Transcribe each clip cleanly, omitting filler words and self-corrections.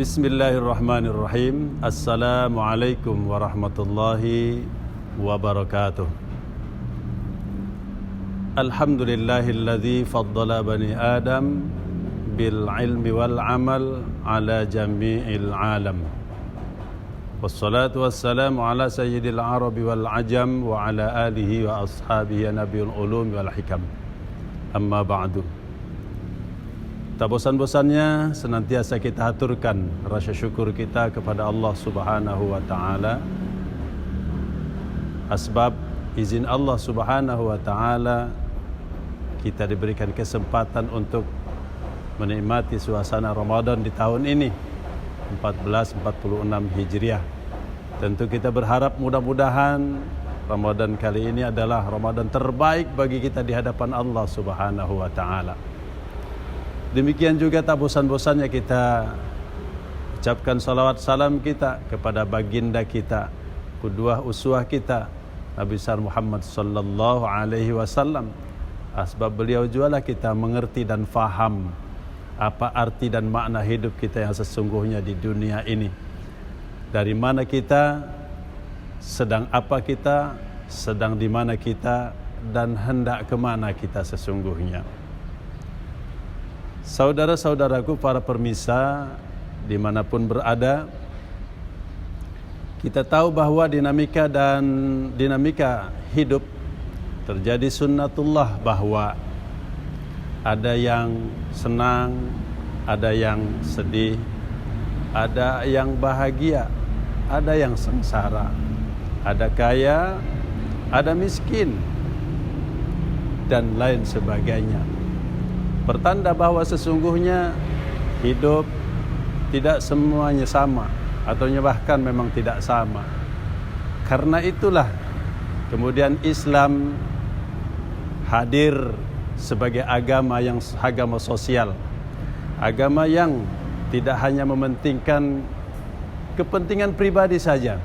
Bismillahirrahmanirrahim. Assalamualaikum warahmatullahi wabarakatuh. Alhamdulillahilladzi faddala bani Adam bil ilmi wal amal ala jami'il alam. Wassalatu wassalamu ala sayyidil arabi wal ajam wa ala alihi wa ashabihi nabiyul ulum wal hikam. Amma ba'du. Tak bosan-bosannya senantiasa kita haturkan rasa syukur kita kepada Allah Subhanahu wa taala. Asbab izin Allah Subhanahu wa taala kita diberikan kesempatan untuk menikmati suasana Ramadan di tahun ini 1446 Hijriah. Tentu kita berharap mudah-mudahan Ramadan kali ini adalah Ramadan terbaik bagi kita di hadapan Allah Subhanahu wa taala. Demikian juga tak bosan-bosannya kita ucapkan salawat salam kita kepada baginda kita, qudwah uswah kita, Nabi besar Muhammad sallallahu alaihi wasallam. Sebab beliau jualah kita mengerti dan faham apa arti dan makna hidup kita yang sesungguhnya di dunia ini. Dari mana kita, sedang apa kita, sedang di mana kita, dan hendak kemana kita sesungguhnya. Saudara-saudaraku para permisa dimanapun berada, kita tahu bahwa dinamika hidup terjadi sunnatullah, bahwa ada yang senang, ada yang sedih, ada yang bahagia, ada yang sengsara, ada kaya, ada miskin, dan lain sebagainya. Pertanda bahwa sesungguhnya hidup tidak semuanya sama, atau bahkan memang tidak sama. Karena itulah kemudian Islam hadir sebagai agama sosial, agama yang tidak hanya mementingkan kepentingan pribadi saja,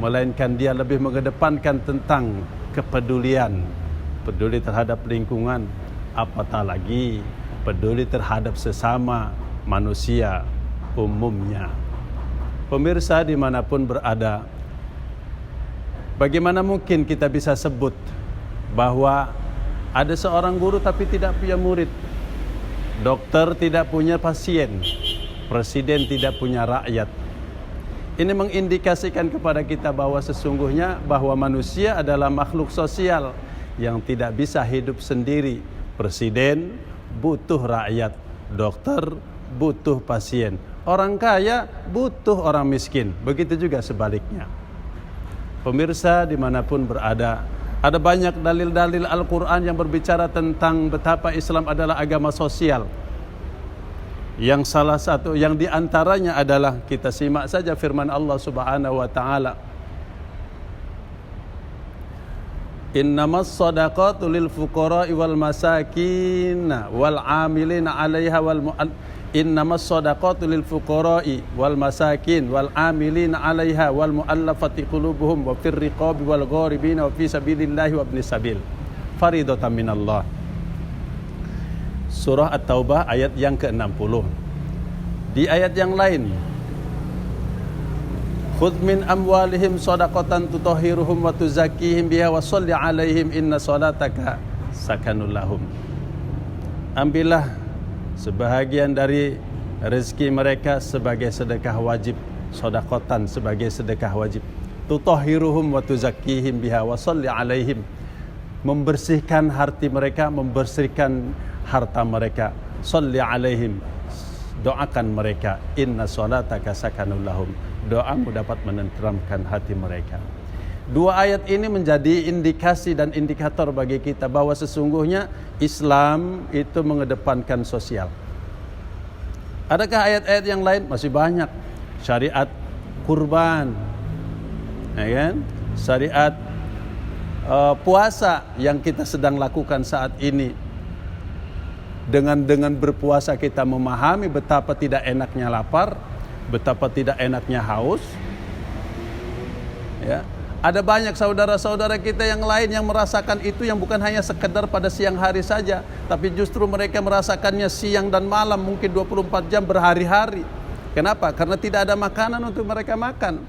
melainkan dia lebih mengedepankan tentang kepedulian, peduli terhadap lingkungan, apatah lagi peduli terhadap sesama manusia umumnya. Pemirsa dimanapun berada, bagaimana mungkin kita bisa sebut bahwa ada seorang guru tapi tidak punya murid, dokter tidak punya pasien, presiden tidak punya rakyat? Ini mengindikasikan kepada kita bahwa sesungguhnya bahwa manusia adalah makhluk sosial yang tidak bisa hidup sendiri. Presiden butuh rakyat, dokter butuh pasien, orang kaya butuh orang miskin, begitu juga sebaliknya. Pemirsa dimanapun berada, ada banyak dalil-dalil Al-Quran yang berbicara tentang betapa Islam adalah agama sosial. Yang salah satu, yang diantaranya adalah, kita simak saja firman Allah Subhanahu wa ta'ala. Innamas sadaqatu lil fuqara'i wal masakin wal 'amilina 'alaiha innamas sadaqatu lil fuqara'i wal masakin wal 'amilina 'alaiha wal mu'allafati qulubuhum wa fir riqabi wal gharibina wa fi sabilillahi wa ibnis sabil faridatan minallah. Surah At-Taubah ayat yang ke-60. Di ayat yang lain, khudh min amwalihim shadaqatan tutahhiruhum wa tuzakkihim biha wa shalli 'alaihim inna salataka sakanul lahum. Ambillah sebahagian dari rezeki mereka sebagai sedekah wajib, shadaqatan sebagai sedekah wajib, tutahhiruhum wa tuzakkihim biha wa shalli 'alaihim, membersihkan hati mereka, membersihkan harta mereka, shalli 'alaihim, doakan mereka, inna salataka sakanul lahum, doamu dapat menenteramkan hati mereka. Dua ayat ini menjadi indikasi dan indikator bagi kita bahwa sesungguhnya Islam itu mengedepankan sosial. Adakah ayat-ayat yang lain? Masih banyak. Syariat kurban, ya kan? Syariat puasa yang kita sedang lakukan saat ini. Dengan berpuasa kita memahami betapa tidak enaknya lapar, betapa tidak enaknya haus. Ya, ada banyak saudara-saudara kita yang lain yang merasakan itu, yang bukan hanya sekedar pada siang hari saja, tapi justru mereka merasakannya siang dan malam, mungkin 24 jam berhari-hari. Kenapa? Karena tidak ada makanan untuk mereka makan.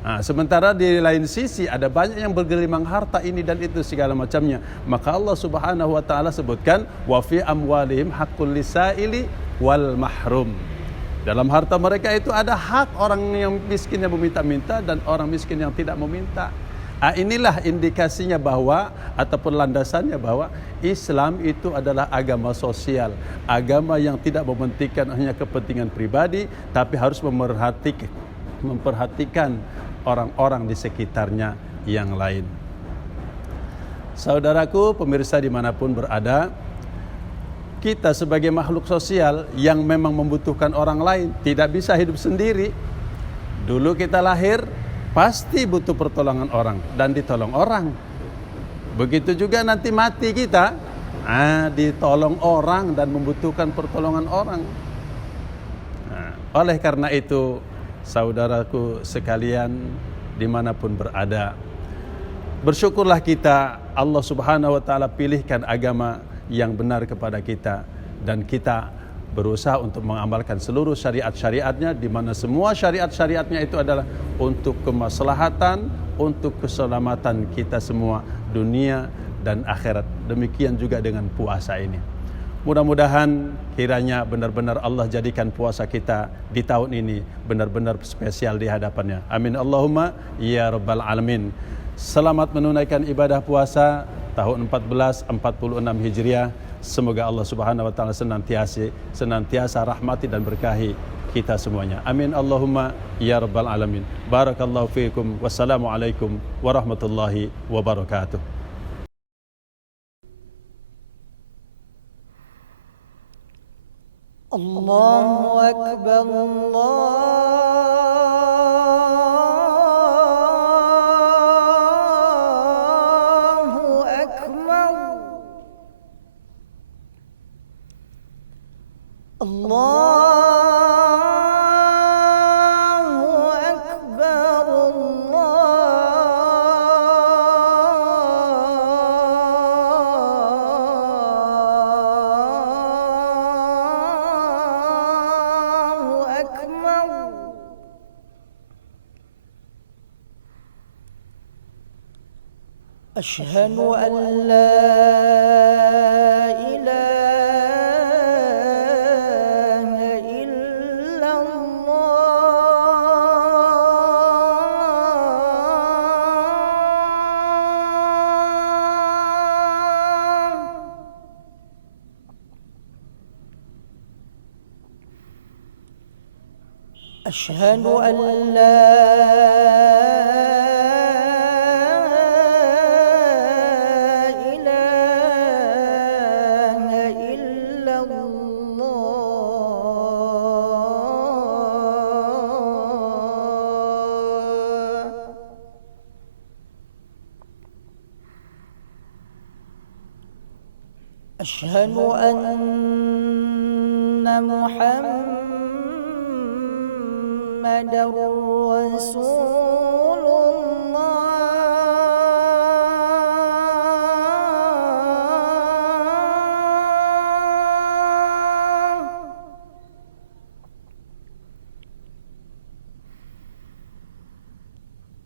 Nah, sementara di lain sisi ada banyak yang bergelimang harta ini dan itu segala macamnya. Maka Allah Subhanahu wa taala sebutkan wa fi amwalihim haqqul lisaili wal mahrum. Dalam harta mereka itu ada hak orang yang miskin yang meminta-minta dan orang miskin yang tidak meminta. Inilah indikasinya bahwa ataupun landasannya bahwa Islam itu adalah agama sosial, agama yang tidak mementingkan hanya kepentingan pribadi, tapi harus memperhatikan orang-orang di sekitarnya yang lain. Saudaraku, pemirsa dimanapun berada, kita sebagai makhluk sosial yang memang membutuhkan orang lain, tidak bisa hidup sendiri. Dulu kita lahir pasti butuh pertolongan orang dan ditolong orang. Begitu juga nanti mati kita, ditolong orang dan membutuhkan pertolongan orang. Oleh karena itu, saudaraku sekalian dimanapun berada, bersyukurlah kita, Allah Subhanahu wa ta'ala pilihkan agama yang benar kepada kita, dan kita berusaha untuk mengamalkan seluruh syariat-syariatnya, di mana semua syariat-syariatnya itu adalah untuk kemaslahatan, untuk keselamatan kita semua dunia dan akhirat. Demikian juga dengan puasa ini. Mudah-mudahan kiranya benar-benar Allah jadikan puasa kita di tahun ini benar-benar spesial di hadapannya. Amin Allahumma ya rabbal alamin. Selamat menunaikan ibadah puasa tahun 1446 Hijriah. Semoga Allah Subhanahu wa taala senantiasa rahmati dan berkahi kita semuanya. Amin Allahumma ya rabbal alamin. Barakallahu fiikum. Wassalamualaikum warahmatullahi wabarakatuh. Allahu Akbar, Allahu Akbar, Allahu Akbar, Allahu Akbar. Asyhadu an la ilaha illallah. Asyhadu an la ilaha illallah. Asyhadu anna Muhammadar Rasulullah.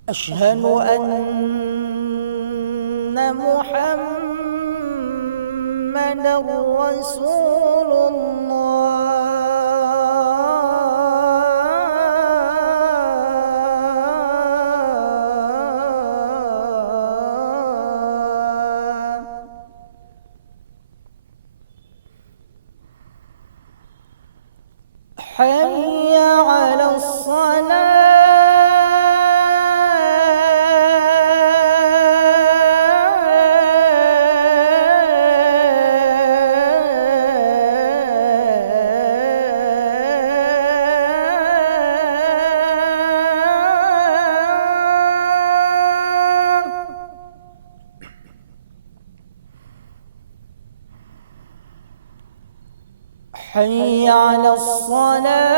Asyhadu anna Muhammadar Rasulullah. Hayya 'alas حي على الصلاة.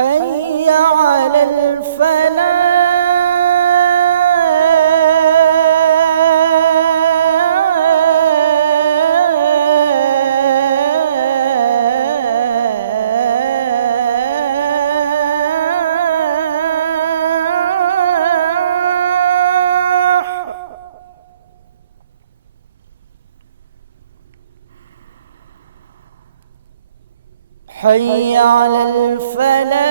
حي على الفلاح حي على الفلاح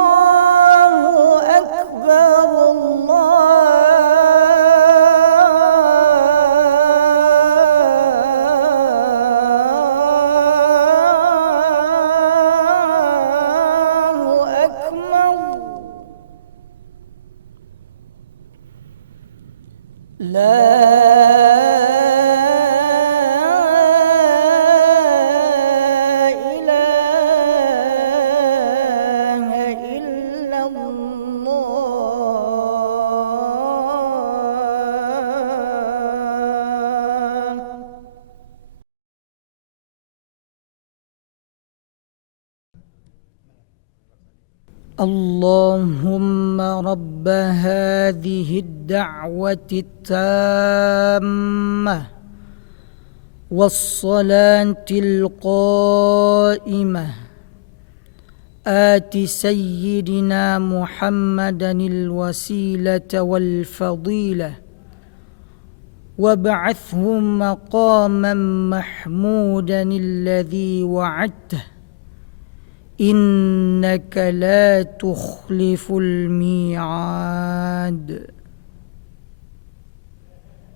الله أكبر الله أكبر لا إله إلا الله اللهم رب هذه الدعوة التامة والصلاة القائمة آت سيدنا محمدا الوسيلة والفضيلة وابعثه مقاما محمودا الذي وعدته إنك لا تخلف الميعاد